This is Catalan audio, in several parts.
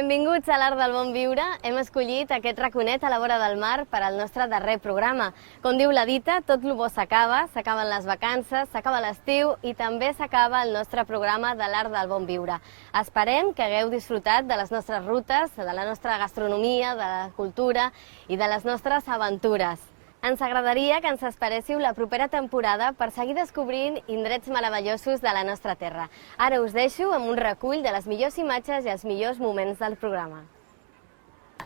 Benvinguts a l'Art del Bon Viure. Hem escollit aquest raconet a la vora del mar per al nostre darrer programa. Com diu la dita, tot lo bo s'acaba, s'acaben les vacances, s'acaba l'estiu i també s'acaba el nostre programa de l'Art del Bon Viure. Esperem que hagueu disfrutat de les nostres rutes, de la nostra gastronomia, de la cultura i de les nostres aventures. Ens agradaria que ens esperéssiu la propera temporada per seguir descobrint indrets meravellosos de la nostra terra. Ara us deixo amb un recull de les millors imatges i els millors moments del programa.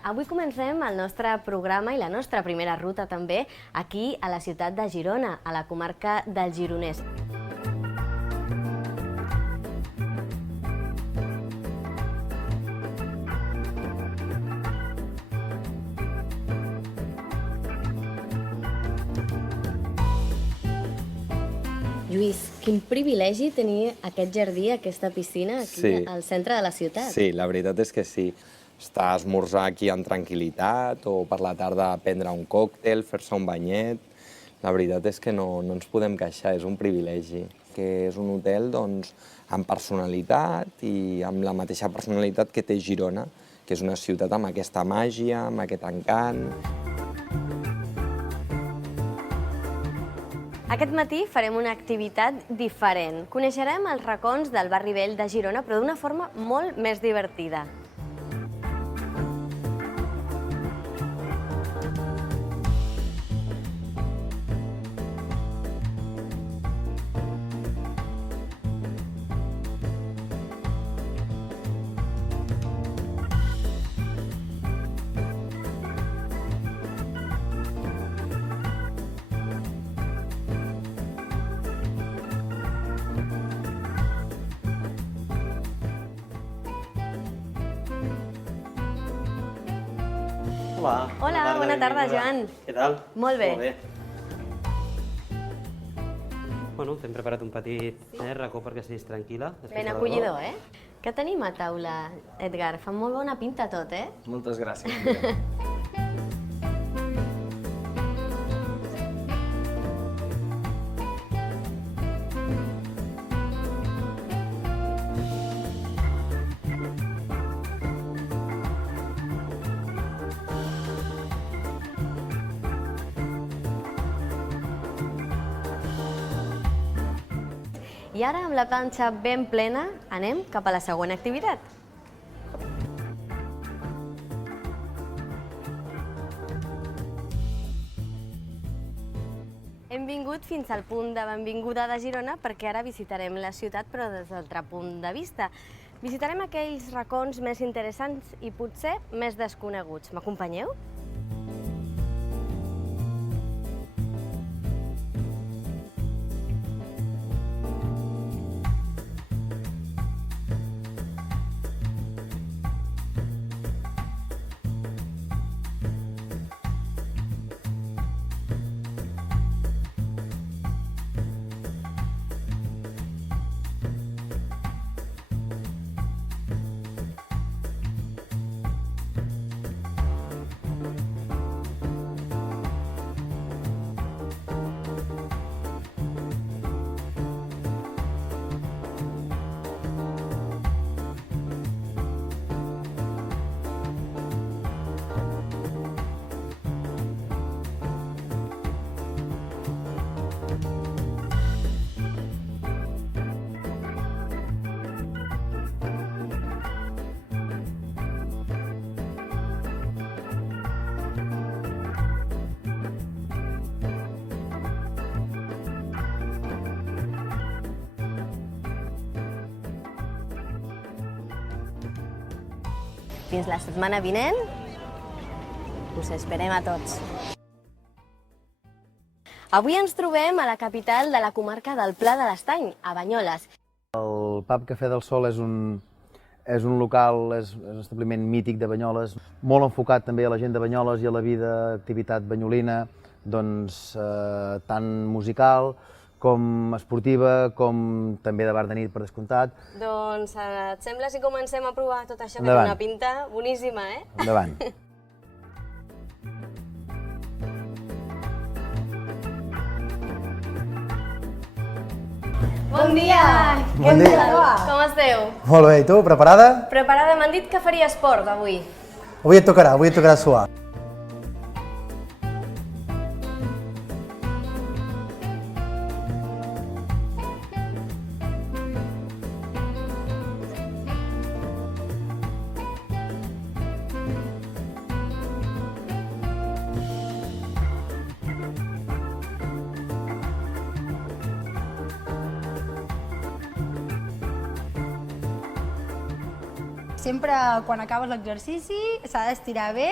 Avui comencem el nostre programa i la nostra primera ruta també aquí a la ciutat de Girona, a la comarca del Gironès. Lluís, quin privilegi tenir aquest jardí, aquesta piscina aquí al centre de la ciutat. Sí, la veritat és que sí. Estar a esmorzar aquí en tranquil·litat o per la tarda prendre un còctel, fer-se un banyet. La veritat és que no ens podem queixar, és un privilegi. Que és un hotel amb personalitat i amb la mateixa personalitat que té Girona, que és una ciutat amb aquesta màgia, amb aquest encant. Aquest matí farem una activitat diferent. Coneixerem els racons del barri vell de Girona, però d'una forma molt més divertida. Hola, bona tarda, Joan. Què tal? Molt bé. Bueno, t'hem preparat un petit racó perquè estiguis tranquil·la. Ben acollidor, eh? Què tenim a taula, Edgar? Fa molt bona pinta tot, eh? Moltes gràcies. I ara, amb la planxa ben plena, anem cap a la següent activitat. Hem vingut fins al punt de benvinguda de Girona perquè ara visitarem la ciutat però des d'un altre punt de vista. Visitarem aquells racons més interessants i potser més desconeguts. M'acompanyeu? Fins la setmana vinent, us esperem a tots. Avui ens trobem a la capital de la comarca del Pla de l'Estany, a Banyoles. El pub Cafè del Sol és un local, és un establiment mític de Banyoles, molt enfocat també a la gent de Banyoles i a la vida, activitat banyolina, tant musical, com esportiva, com també de bar de nit, per descomptat. Doncs et sembla si comencem a provar tot això, que té una pinta boníssima, eh? Endavant. Bon dia! Bon dia. Com esteu? Molt bé, i tu, preparada? Preparada, m'han dit que faria esport avui. Avui et tocarà suar. Sempre quan acabes l'exercici s'ha d'estirar bé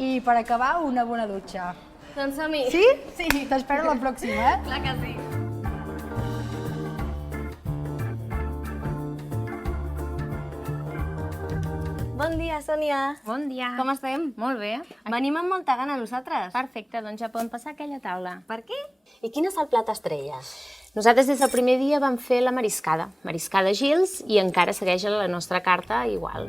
i per acabar una bona dutxa. Doncs som-hi. Sí? Sí, t'espero la pròxima, Clar que sí. Bon dia, Sònia. Bon dia. Com estem? Molt bé. Venim amb molta gana nosaltres. Perfecte, doncs ja podem passar a aquella taula. Per què? I quin és el plat estrella? Nosaltres des del primer dia vam fer la mariscada Gils, i encara segueix la nostra carta igual.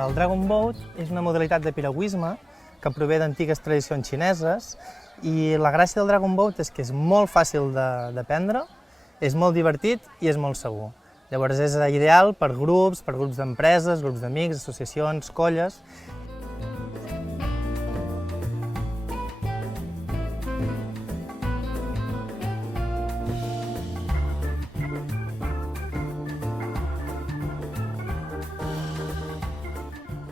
El Dragon Boat és una modalitat de piragüisme que prové d'antigues tradicions xineses i la gràcia del Dragon Boat és que és molt fàcil d'aprendre, és molt divertit i és molt segur. Llavors és ideal per grups d'empreses, grups d'amics, associacions, colles.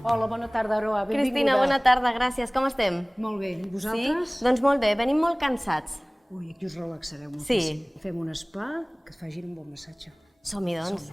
Hola, bona tarda, Aroa. Benvinguda. Cristina, bona tarda, gràcies. Com estem? Molt bé. I vosaltres? Sí? Doncs molt bé, venim molt cansats. Ui, aquí us relaxareu moltíssim. Sí. Fem un spa, que et facin un bon massatge. Som-hi, doncs.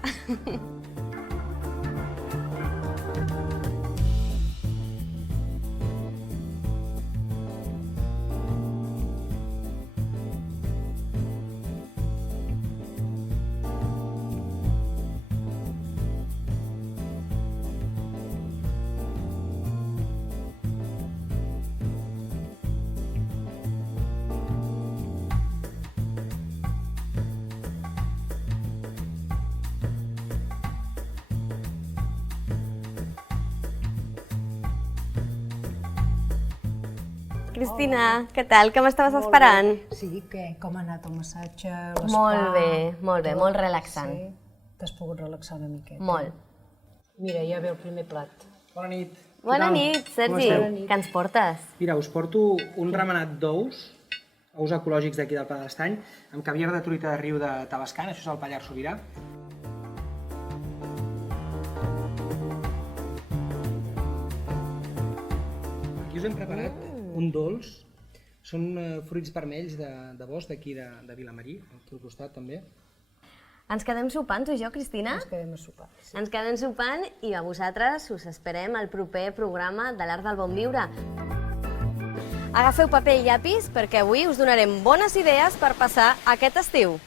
Cristina, què tal? Que m'estaves esperant? Sí, què? Com ha anat el massatge, l'espa? Molt bé, molt relaxant. Sí? T'has pogut relaxar una miqueta? Molt. Mira, ja ve el primer plat. Bona nit. Bona nit, Sergi. Què ens portes? Mira, us porto un remenat d'ous, ous ecològics d'aquí del Pla de l'Estany, amb caviar de truita de riu de Tavascan, això és el Pallars Sobirà. Aquí us hem preparat un dolç, són fruits vermells de bosc d'aquí de Vilamarí, aquí al costat també. Ens quedem sopant, tu i jo, Cristina? Ens quedem a sopar. Sí. Ens quedem sopant i a vosaltres us esperem al proper programa de l'Art del Bon Viure. Agafeu paper i llapis perquè avui us donarem bones idees per passar aquest estiu.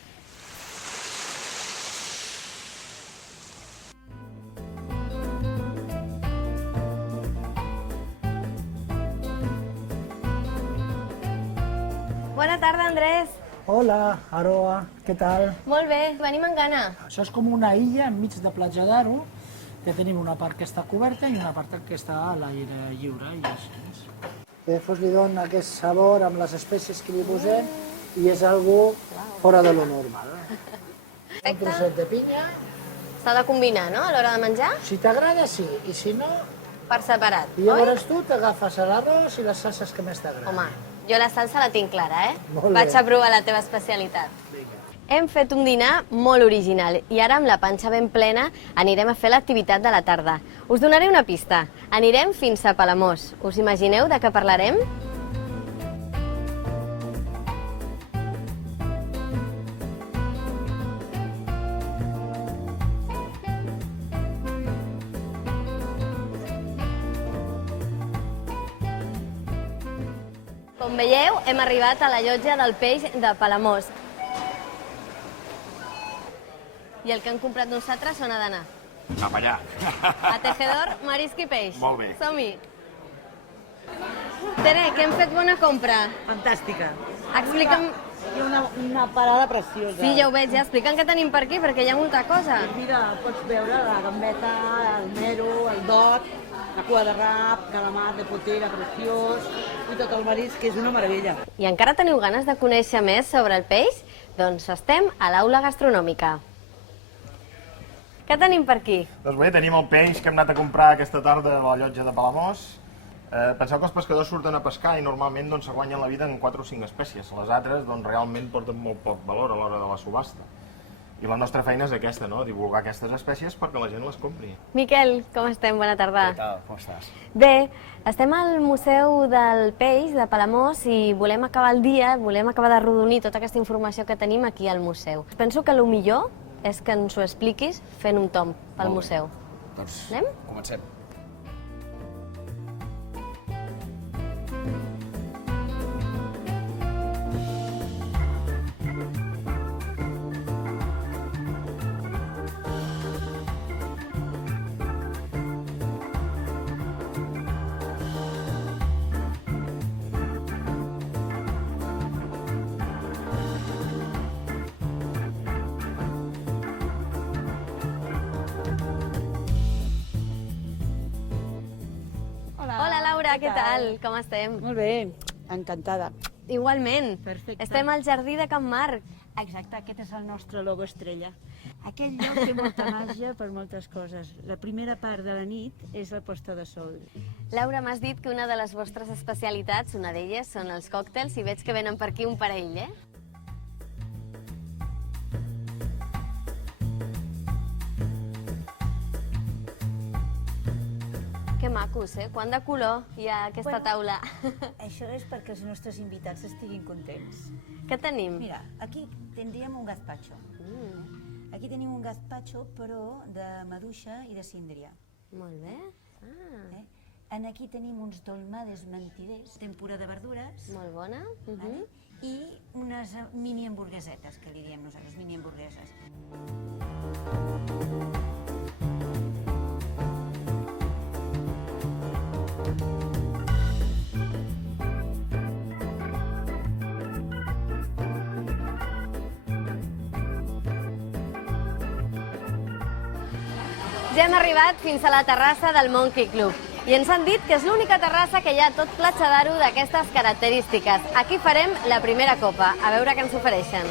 Bona tarda, Andrés. Hola, Aroa, què tal? Molt bé, venim amb gana. Això és com una illa enmig de Platja d'Aro, que tenim una part que està coberta i una part que està a l'aire lliure i així. Després li dona aquest sabor amb les espècies que li posem i és algo fora de lo normal. Un trosset de pinya. S'ha de combinar, no?, a l'hora de menjar? Si t'agrada, sí, i si no, Per separat, i llavors tu t'agafes l'arròs i les salses que més t'agraden. Home, jo la salsa la tinc clara, eh? Molt bé. Vaig a provar la teva especialitat. Hem fet un dinar molt original i ara amb la panxa ben plena anirem a fer l'activitat de la tarda. Us donaré una pista. Anirem fins a Palamós. Us imagineu de què parlarem? Com veieu, hem arribat a la llotja del peix de Palamós. I el que hem comprat nosaltres on ha d'anar? Cap allà. A Tejedor, marisc i peix. Molt bé. Som-hi. Tere, que hem fet bona compra. Fantàstica. Explica'm... I una parada preciosa. Sí, ja ho veig, ja. Explica'm què tenim per aquí, perquè hi ha molta cosa. Mira, pots veure la gambeta, el mero, el dot, La cua de rap, calamar de potera, preciós, i tot el marisc, que és una meravella. I encara teniu ganes de conèixer més sobre el peix? Doncs estem a l'aula gastronòmica. Què tenim per aquí? Doncs bé, tenim el peix que hem anat a comprar aquesta tarda a la llotja de Palamós. Penseu que els pescadors surten a pescar i normalment se guanyen la vida en 4 o 5 espècies. Les altres realment porten molt poc valor a l'hora de la subhasta. I la nostra feina és aquesta, divulgar aquestes espècies perquè la gent les compri. Miquel, com estem? Bona tarda. Què tal? Com estàs? Bé, estem al Museu del Peix de Palamós i volem acabar el dia, volem acabar d'arrodonir tota aquesta informació que tenim aquí al museu. Penso que el millor és que ens ho expliquis fent un tomb pel museu. Doncs anem? Comencem. Hola, Laura, què tal? Com estem? Molt bé, encantada. Igualment. Perfecte. Estem al jardí de Can Marc. Exacte, aquest és el nostre logo estrella. Aquest lloc té molta màgia per moltes coses. La primera part de la nit és la posta de sol. Laura, m'has dit que una de les vostres especialitats, una d'elles, són els còctels i veig que venen per aquí un parell, eh? Que macos, eh? Quant de color hi ha a aquesta taula. Això és perquè els nostres invitats estiguin contents. Què tenim? Mira, aquí tindríem un gazpacho. Aquí tenim un gazpacho, però de maduixa i de síndria. Molt bé. Aquí tenim uns dolmades mentiders, tempura de verdures. Molt bona. I unes mini hamburguesetes, que li diem nosaltres, mini hamburgueses. Ja hem arribat fins a la terrassa del Monkey Club i ens han dit que és l'única terrassa que hi ha tot Platja d'Aro d'aquestes característiques. Aquí farem la primera copa, a veure què ens ofereixen.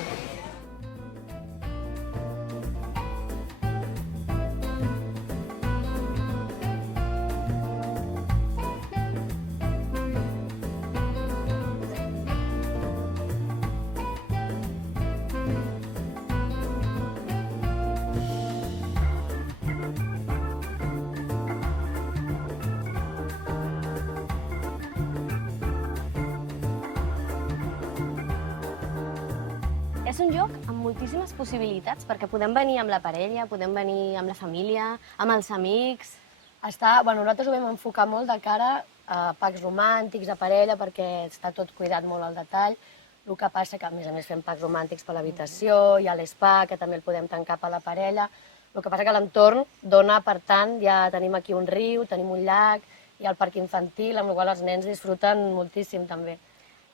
És un lloc amb moltíssimes possibilitats, perquè podem venir amb la parella, podem venir amb la família, amb els amics. Nosaltres ho vam enfocar molt de cara a packs romàntics, a parella, perquè està tot cuidat molt al detall. El que passa que, a més fem packs romàntics per l'habitació, hi ha l'espa, que també el podem tancar per la parella. El que passa que l'entorn dona, per tant, ja tenim aquí un riu, tenim un llac, hi ha el parc infantil, amb el qual els nens disfruten moltíssim també.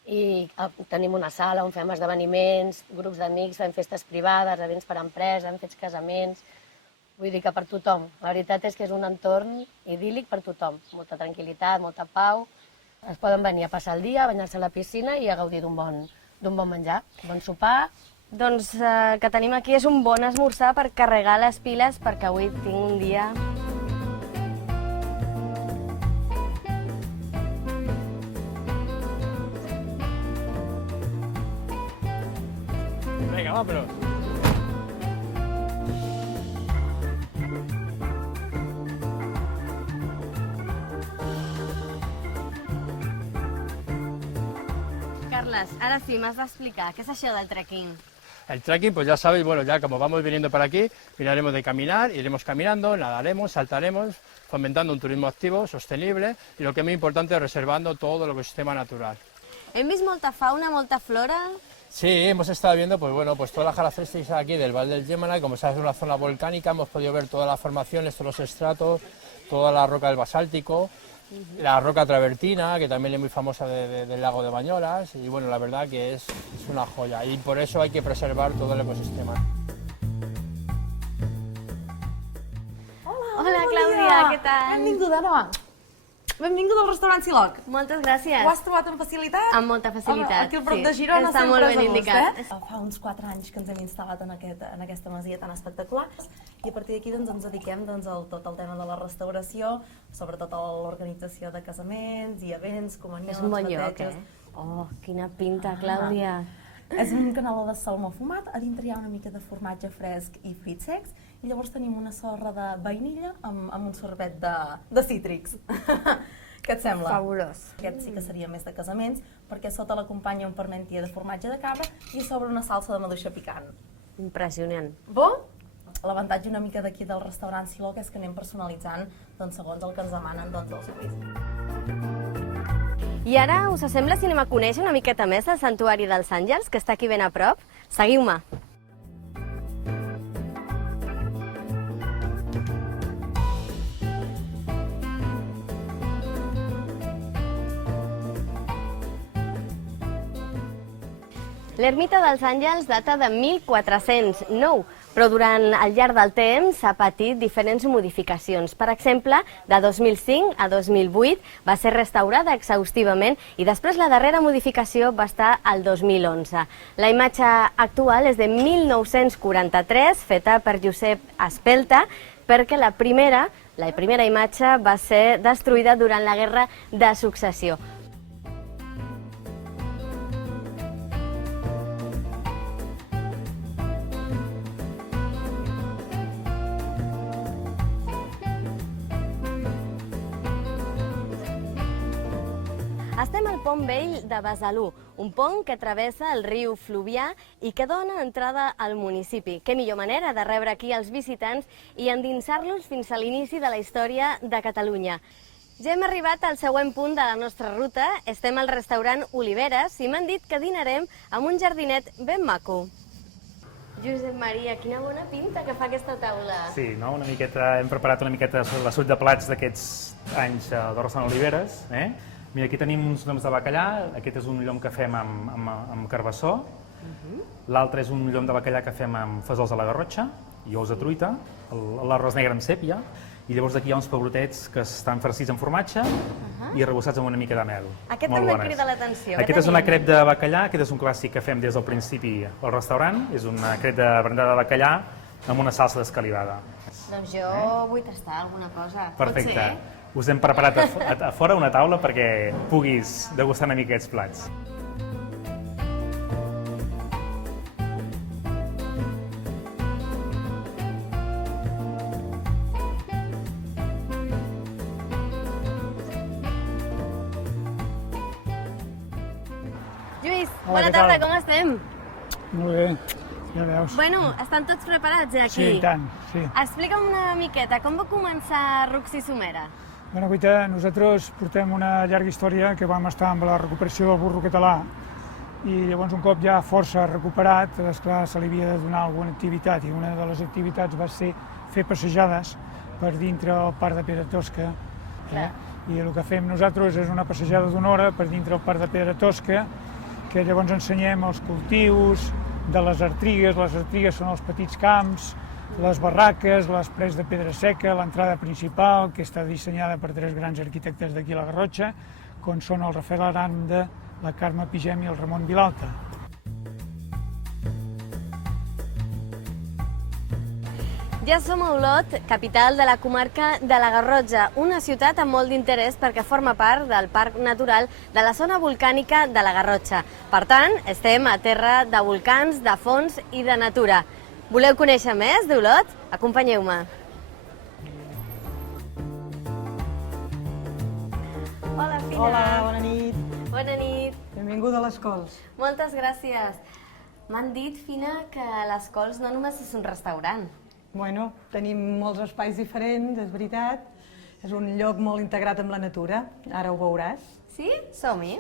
I tenim una sala on fem esdeveniments, grups d'amics, fem festes privades, events per a empresa, hem fet casaments. Vull dir que per tothom. La veritat és que és un entorn idíl·lic per tothom. Molta tranquil·litat, molta pau. Es poden venir a passar el dia, a banyar-se a la piscina i a gaudir d'un bon menjar, un bon sopar. Doncs el que tenim aquí és un bon esmorzar per carregar les piles, perquè avui tinc un dia... Venga, vámonos. Carles, ara sí, m'has d'explicar. Què és això del trekking? El trekking, pues ya sabéis, bueno, ya como vamos viniendo por aquí, miraremos de caminar, iremos caminando, nadaremos, saltaremos, fomentando un turismo activo, sostenible y lo que es muy importante, reservando todo el ecosistema natural. Hem vist molta fauna, molta flora... Sí, hemos estado viendo pues todas las características aquí del Valle del Gemini, como sabes es una zona volcánica, hemos podido ver todas las formaciones, todos los estratos, toda la roca del basáltico, la roca travertina, que también es muy famosa del lago de Bañolas, y bueno, la verdad que es una joya, y por eso hay que preservar todo el ecosistema. Hola, Clàudia, què tal? Benvinguda, Noa. Benvinguda al restaurant Siloc. Moltes gràcies. Ho has trobat amb facilitat? Amb molta facilitat, Aquí al prop sí. de Girona Està sempre molt és ben a gust, indicat. Fa uns 4 anys que ens hem instal·lat en aquesta masia tan espectacular i a partir d'aquí ens dediquem a tot el tema de la restauració, sobretot a l'organització de casaments i events, comunions, És un bon lloc, bateig. Oh, quina pinta, Clàudia. És un caneló de salmó fumat, a dintre hi ha una mica de formatge fresc i fruits secs, i llavors tenim una sorra de vainilla amb un sorbet de cítrics. Què et sembla? Fabulós. Aquest sí que seria més de casaments, perquè sota l'acompanya un parmentier de formatge de cabra i a sobre una salsa de maduixa picant. Impressionant. Bo? L'avantatge una mica d'aquí del restaurant Siloc és que anem personalitzant segons el que ens demanen els serveis. I ara us sembla si anem a conèixer una miqueta més del Santuari dels Àngels, que està aquí ben a prop? Seguiu-me. L'ermita dels Àngels data de 1409, però durant el llarg del temps s'ha patit diferents modificacions. Per exemple, de 2005 a 2008 va ser restaurada exhaustivament i després la darrera modificació va estar al 2011. La imatge actual és de 1943, feta per Josep Espelta, perquè la primera imatge va ser destruïda durant la Guerra de Successió. Estem al pont vell de Besalú, un pont que travessa el riu Fluvià i que dona entrada al municipi. Què millor manera de rebre aquí els visitants i endinsar-los fins a l'inici de la història de Catalunya. Ja hem arribat al següent punt de la nostra ruta. Estem al restaurant Oliveres i m'han dit que dinarem amb un jardinet ben maco. Josep Maria, quina bona pinta que fa aquesta taula. Sí, no? Hem preparat una miqueta la suite de plats d'aquests anys del restaurant Oliveres. Mira, aquí tenim uns lloms de bacallà, aquest és un llom que fem amb carbassó, l'altre és un llom de bacallà que fem amb fesols a la garrotxa i ous de truita, l'arròs negre amb sèpia, i llavors aquí hi ha uns pebrotets que estan farcits amb formatge i arrebossats amb una mica de mel. Aquest també crida l'atenció. Aquest és una crep de bacallà, aquest és un clàssic que fem des del principi al restaurant, és una crep de brandada de bacallà amb una salsa d'escalivada. Doncs jo vull tastar alguna cosa. Perfecte. Pot ser? Us hem preparat a fora una taula perquè puguis degustar una mica aquests plats. Lluís, bona tarda, com estem? Molt bé, ja veus. Bueno, estan tots preparats aquí? Sí, i tant, sí. Explica'm una miqueta, com va començar Rucs i Somera? Bueno, guaita, nosaltres portem una llarga història que vam estar amb la recuperació del burro català i llavors un cop ja força recuperat, esclar, se li havia de donar alguna activitat i una de les activitats va ser fer passejades per dintre el Parc de Pedra Tosca. I el que fem nosaltres és una passejada d'una hora per dintre el Parc de Pedra Tosca, que llavors ensenyem els cultius de les artrigues són els petits camps, les barraques, les parets de pedra seca, l'entrada principal, que està dissenyada per 3 grans arquitectes d'aquí a la Garrotxa, com són el Rafael Aranda, la Carme Pigem i el Ramon Vilalta. Ja som a Olot, capital de la comarca de la Garrotxa, una ciutat amb molt d'interès perquè forma part del Parc Natural de la zona volcànica de la Garrotxa. Per tant, estem a terra de volcans, de fonts i de natura. Voleu conèixer més d'Olot? Acompanyeu-me. Hola, Fina. Hola, bona nit. Bona nit. Benvinguda a les Cols. Moltes gràcies. M'han dit, Fina, que les Cols no només és un restaurant. Bueno, tenim molts espais diferents, és veritat. És un lloc molt integrat amb la natura, ara ho veuràs. Sí? Som-hi.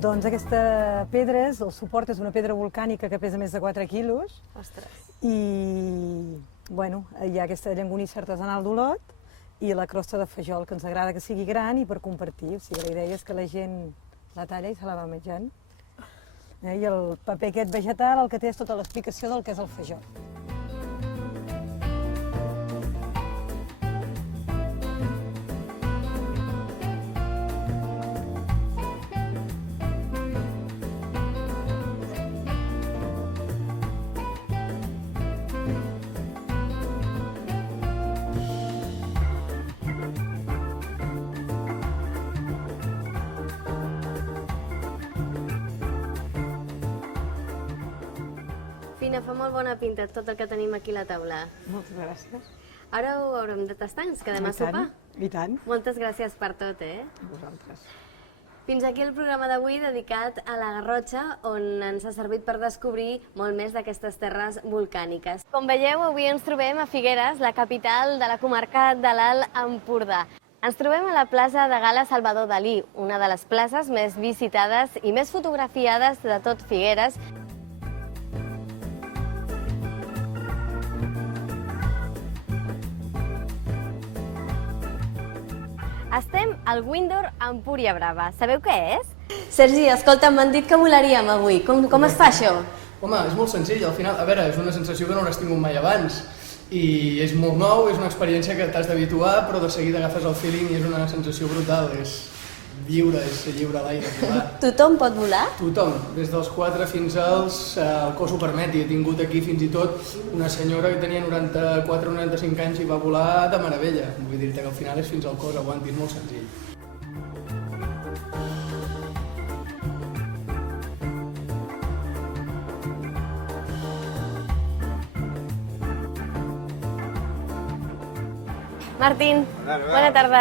Doncs aquesta pedra, el suport és una pedra volcànica que pesa més de 4 quilos. Ostres. I, bueno, hi ha aquesta llangonissa artesanal d'Olot i la crosta de fajol, que ens agrada que sigui gran i per compartir. O sigui, la idea és que la gent la talla i se la va menjant. I el paper aquest vegetal el que té és tota l'explicació del que és el feijó. Fina, fa molt bona pinta tot el que tenim aquí a la taula. Moltes gràcies. Ara ho haurem de tastar, ens quedem a sopar. I tant. Moltes gràcies per tot, Vosaltres. Fins aquí el programa d'avui dedicat a la Garrotxa, on ens ha servit per descobrir molt més d'aquestes terres volcàniques. Com veieu, avui ens trobem a Figueres, la capital de la comarca de l'Alt Empordà. Ens trobem a la plaça de Gala Salvador Dalí, una de les places més visitades i més fotografiades de tot Figueres. Estem al Windor Empúria Brava. Sabeu què és? Sergi, escolta, m'han dit que volaríem avui. Com es fa això? Home, és molt senzill. Al final, a veure, és una sensació que no n'has tingut mai abans. I és molt nou, és una experiència que t'has d'habituar, però de seguida agafes el feeling i és una sensació brutal. És lliure, és ser lliure a l'aire. Tothom pot volar? Tothom, des dels 4 fins als el cos ho permeti. He tingut aquí fins i tot una senyora que tenia 94 o 95 anys i va volar de meravella. Vull dir-te que al final és fins al cos, aguanti, és molt senzill. Martín, bona tarda.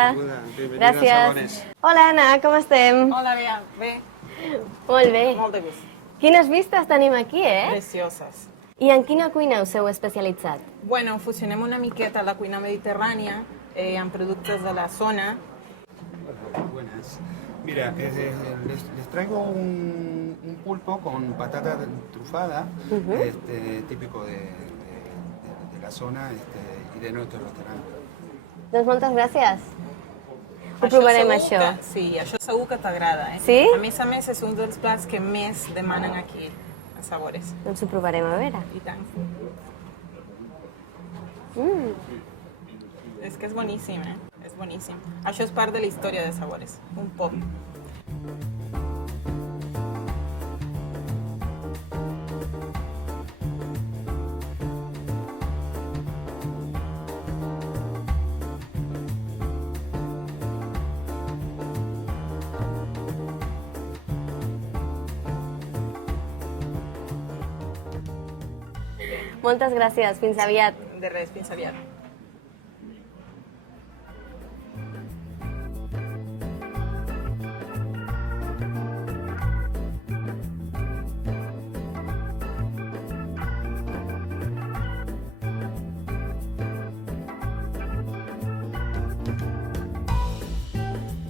Gràcies. Hola, Anna, com estem? Hola, bé. Molt bé. Molt de gust. Quines vistes tenim aquí, Precioses. I en quina cuina us heu especialitzat? Bueno, fusionem una miqueta la cuina mediterrània amb productes de la zona. Buenas. Mira, les traigo un pulpo con patata trufada, típico de la zona y de nuestro restaurante. Doncs moltes gràcies. Ho provarem, això. Sí, això segur que t'agrada. Sí? A més, és un dels plats que més demanen aquí, a Sabores. Doncs ho provarem, a veure. I tant. És que és boníssim, És boníssim. Això és part de la història de Sabores, un pop. Moltes gràcies, fins aviat. De res, fins aviat.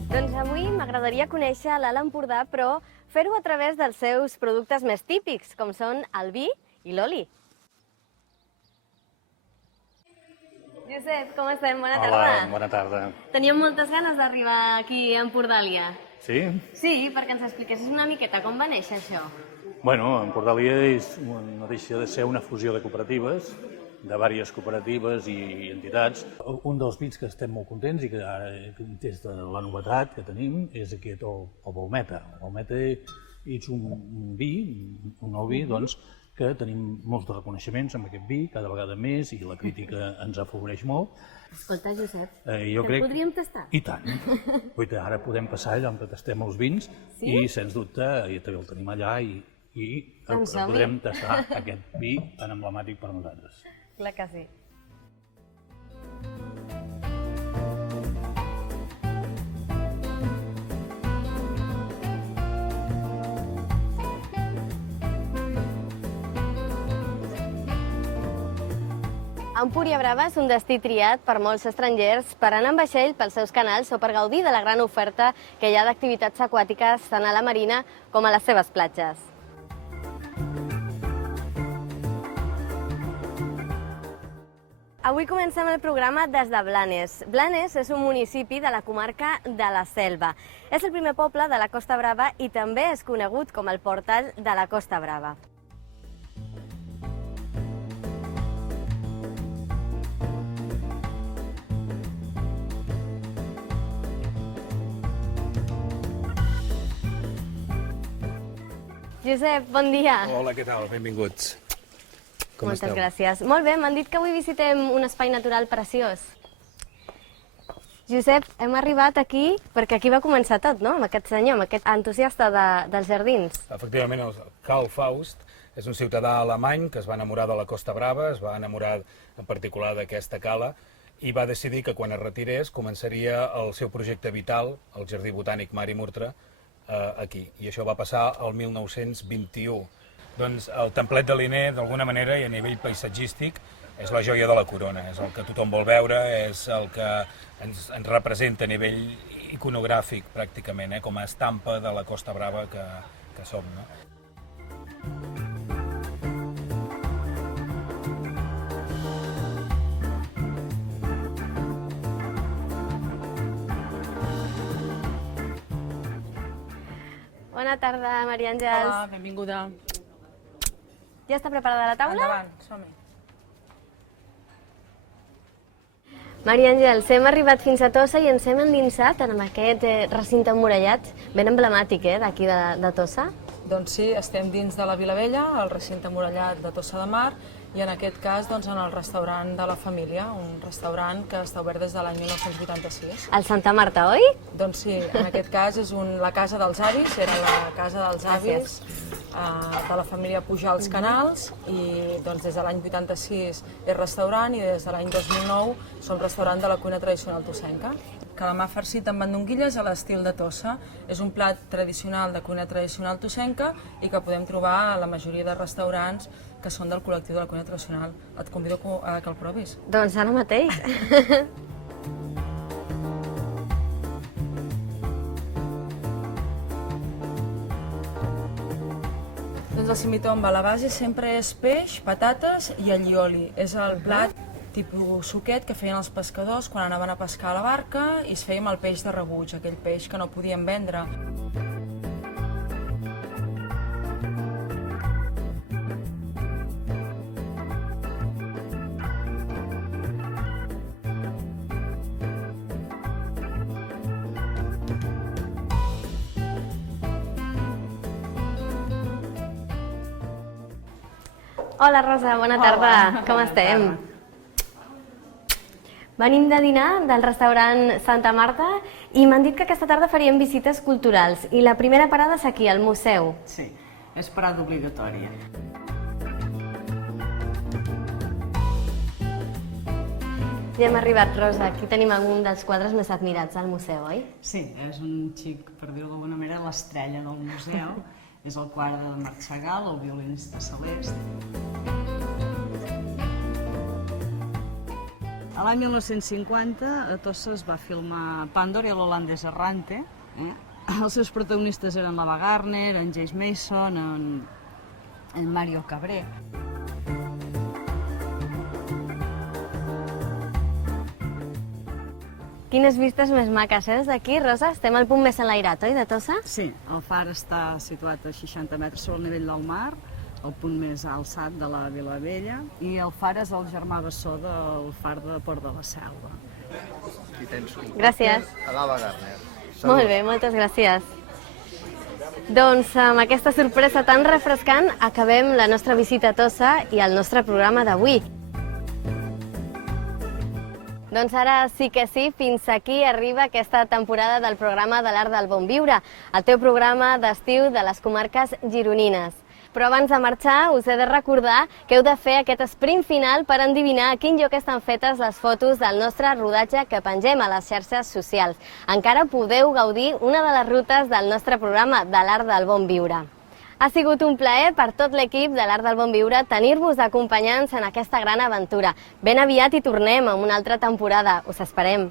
Doncs avui m'agradaria conèixer l'Alt Empordà, però fer-ho a través dels seus productes més típics, com són el vi i l'oli. Josep, com estem? Bona tarda. Hola, bona tarda. Teníem moltes ganes d'arribar aquí a Empordàlia. Sí? Sí, perquè ens expliquessis una miqueta com va néixer això. Bueno, Empordàlia no deixa de ser una fusió de cooperatives, de diverses cooperatives i entitats. Un dels vins que estem molt contents i que ara, des de la novetat que tenim, és aquest, el Baumeta. El Baumeta és un vi, un nou vi, doncs, que tenim molts de reconeixements amb aquest vi, cada vegada més, i la crítica ens afavoreix molt. Escolta, Josep, te'l podríem tastar? I tant. Ara podem passar allà on tastem els vins i, sens dubte, també el tenim allà i podrem tastar aquest vi tan emblemàtic per nosaltres. Clar que sí. Empúria Brava és un destí triat per molts estrangers per anar en vaixell pels seus canals o per gaudir de la gran oferta que hi ha d'activitats aquàtiques tant a la marina com a les seves platges. Avui comencem el programa des de Blanes. Blanes és un municipi de la comarca de la Selva. És el primer poble de la Costa Brava i també és conegut com el portal de la Costa Brava. Josep, bon dia. Hola, què tal? Benvinguts. Com Moltes esteu? gràcies. Molt bé, m'han dit que avui visitem un espai natural preciós. Josep, hem arribat aquí perquè aquí va començar tot, no? Amb aquest senyor, amb aquest entusiasta dels jardins. Efectivament, el Karl Faust és un ciutadà alemany que es va enamorar de la Costa Brava, es va enamorar en particular d'aquesta cala i va decidir que quan es retirés començaria el seu projecte vital, el Jardí Botànic Mari Murtra, aquí. I això va passar el 1921. Doncs el templet de Linné, d'alguna manera, i a nivell paisatgístic, és la joia de la corona, és el que tothom vol veure, és el que ens representa a nivell iconogràfic, pràcticament, com a estampa de la Costa Brava que som. No? Bona tarda, Maria Àngels. Hola, benvinguda. Ja està preparada la taula? Endavant, som-hi. Maria Àngels, hem arribat fins a Tossa i ens hem endinsat en aquest recinte emmurallat ben emblemàtic d'aquí de Tossa. Doncs sí, estem dins de la Vila Vella, el recinte emmurallat de Tossa de Mar, i en aquest cas en el restaurant de la família, un restaurant que està obert des de l'any 1986. El Santa Marta, oi? Doncs sí, en aquest cas és la casa dels avis, era la casa dels avis de la família Pujals Canals, i des de l'any 86 és restaurant i des de l'any 2009 som restaurant de la cuina tradicional tossenca. Calamar farcit amb mandonguilles a l'estil de Tossa. És un plat tradicional de cuina tradicional tossenca i que podem trobar a la majoria de restaurants que són del col·lectiu de la cuina tradicional. Et convido a que el provis. Doncs ara mateix. Doncs el semitomba, la base sempre és peix, patates i allioli. És el plat tipus suquet que feien els pescadors quan anaven a pescar a la barca i es feia amb el peix de rebuig, aquell peix que no podien vendre. Hola Rosa, bona tarda. Com estem? Venim de dinar del restaurant Santa Marta i m'han dit que aquesta tarda faríem visites culturals i la primera parada és aquí, al museu. Sí, és parada obligatòria. Ja hem arribat, Rosa. Aquí tenim un dels quadres més admirats al museu, oi? Sí, és un xic, per dir-ho d'alguna manera, l'estrella del museu. És el quadre de Marc Chagall, el violinista celest. A l'any 1950 a Tossa es va filmar Pandor i l'holandès errante. Els seus protagonistes eren l'Ava Gardner, en James Mason, en Mario Cabré. Quines vistes més maques, des d'aquí, Rosa? Estem al punt més enlairat, oi, de Tossa? Sí, el far està situat a 60 metres sobre el nivell del mar, el punt més alçat de la Vila Vella, i el far és el germà bessó del far de Port de la Selva. Gràcies. A l'Ava Gardner. Molt bé, moltes gràcies. Doncs amb aquesta sorpresa tan refrescant acabem la nostra visita a Tossa i el nostre programa d'avui. Doncs ara sí que sí, fins aquí arriba aquesta temporada del programa de l'Art del Bon Viure, el teu programa d'estiu de les comarques gironines. Però abans de marxar us he de recordar que heu de fer aquest sprint final per endevinar a quin lloc estan fetes les fotos del nostre rodatge que pengem a les xarxes socials. Encara podeu gaudir una de les rutes del nostre programa de l'Art del Bon Viure. Ha sigut un plaer per tot l'equip de l'Art del Bon Viure tenir-vos acompanyants en aquesta gran aventura. Ben aviat hi tornem amb una altra temporada. Us esperem.